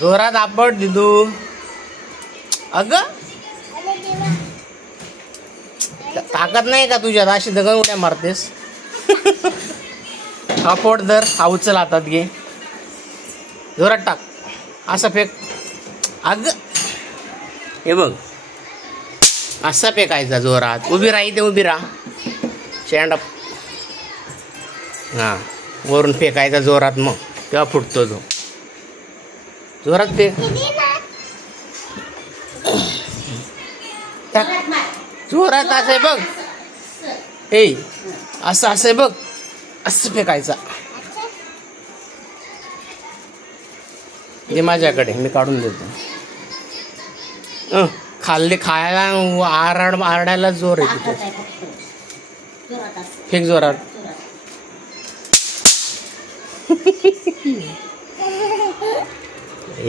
जोरात आपट दिदू. अग ताकद नाही का तुझ्यात? अशी दगड उड्या मारतेस. आपट धर. हा उचल हातात घे. जोरात टाक. असं फेक. अग हे बघ असा फेकायचा जोरात. उभी राहा इथे. उभी राहा. Stand up. हा वरून फेकायचा जोरात. मग तेव्हा फुटतो तो. जोरात फेक. जोरात असं आहे बघ. ए असं असं आहे बघ. असं फेकायचा. ते माझ्याकडे मी काढून देतो. खाल्ले खायला आरडायला जोर आहे तिथे. फेक जोरात.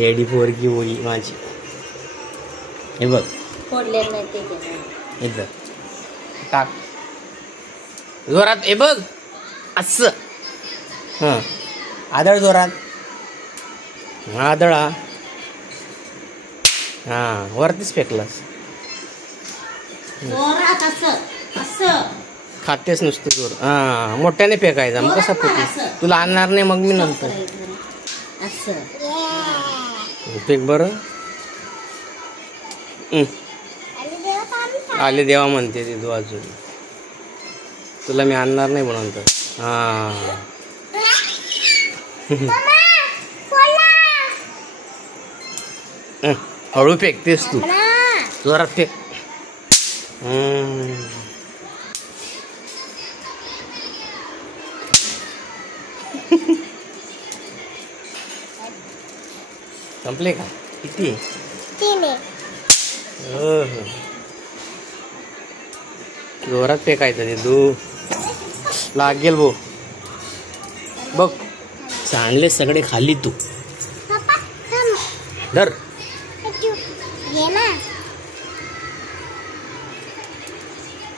एडी पोरगी होई माझी. हे बघ इथं टाक जोरात. हे बघ असं. हां आदळ जोरात. आदळा. हां वरतीच फेकलास. खातेस नुसतं जोर. हां मोठ्याने फेकायचा. मग कसा फेकू? तुला आणणार नाही मग मी नंतर. फेक बरं. आले देवा म्हणते ती तू अजून. तुला मी आणणार नाही म्हणून तर. हां हळू फेकतेस तू. जोरात फेक. संपले का? किती? जोरात फेकायचं ते. तू लागेल भो. बघ सांडले सगळे खाली. तू धर.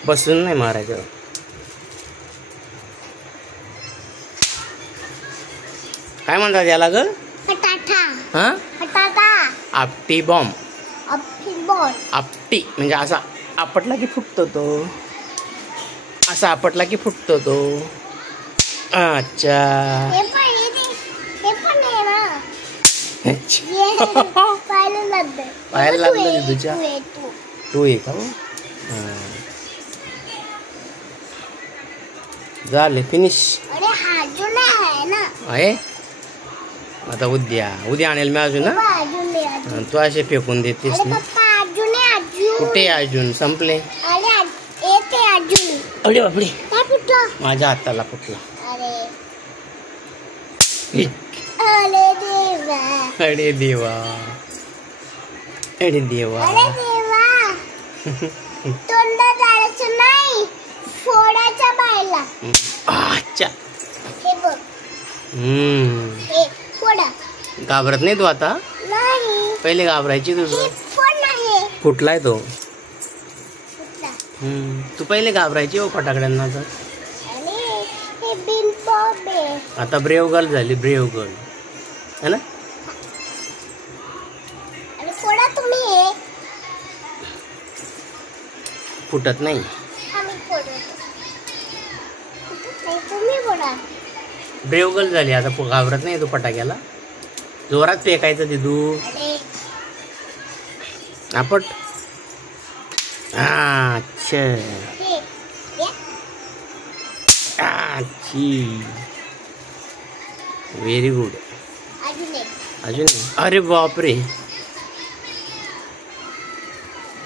बसून नाही मारायचं. काय म्हणतात याला ग? हा आपटी बॉम्ब. आपटी म्हणजे असा आपटला की फुटतो तो. असा आपटला की फुटतो तो. अच्छा पाहायला लागलं तुझ्या. तू आहे का? झाले फिनिश आहे. आता उद्या आणेल मी अजून ना. तू असे फेकून देतेस ना. कुठे अजून? संपले. अरे बापरे माझ्या हाताला फुटला. अरे देवा. अरे देवा. अच्छा घाबरत नाही तू आता? पहिले घाबरायची. तुझं फुटलाय तो. तू पहिले घाबरायची हो फटाकड्यांना. आता ब्रेव गर्ल झाली. ब्रेव गर्ल है ना. फुटत नाही. ब्रेव गर्ल झाली आता. घाबरत नाही तू फटाक्याला. जोरात फेकायचं दिदू. आपट. अच्छा व्हेरी गुड. अजून. अरे बापरे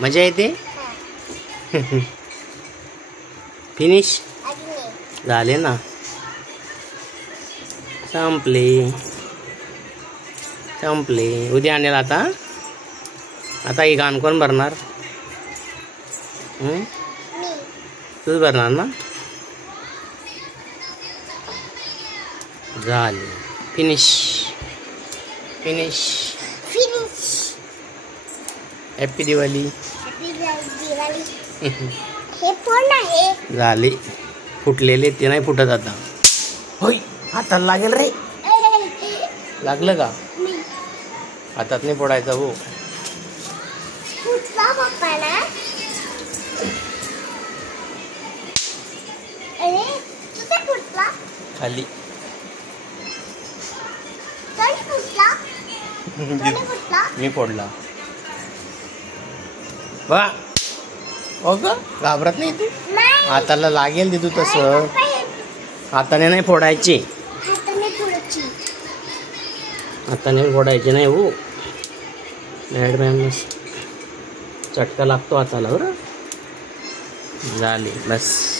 मजा येते. फिनिश झाले ना. संपले. उद्या आणेल आता. आता ही गाण कोण भरणार? तूच भरणार ना. झाले. फिनिश. हॅपी दिवाळी. झाले. फुटलेले ते नाही फुटत आता. होय हाताला लागेल रे. लागलं का? हातात नाही फोडायचा हो. फुटला पप्पा ना. अरे तुझा फुटला खाली. तरी फुटला. तरी फुटला. मी फोडला. वा हो ग, घाबरत नाही तू. नाही. हाताला लागेल दे तू तसं. अरे पप्पा, हे हाताने नाही फोडायचे. हाताने फोडायची. हाताने फोडायचे नाही हो. बॅडमॅन चटका लागतो हाताला बरं. झाले बस.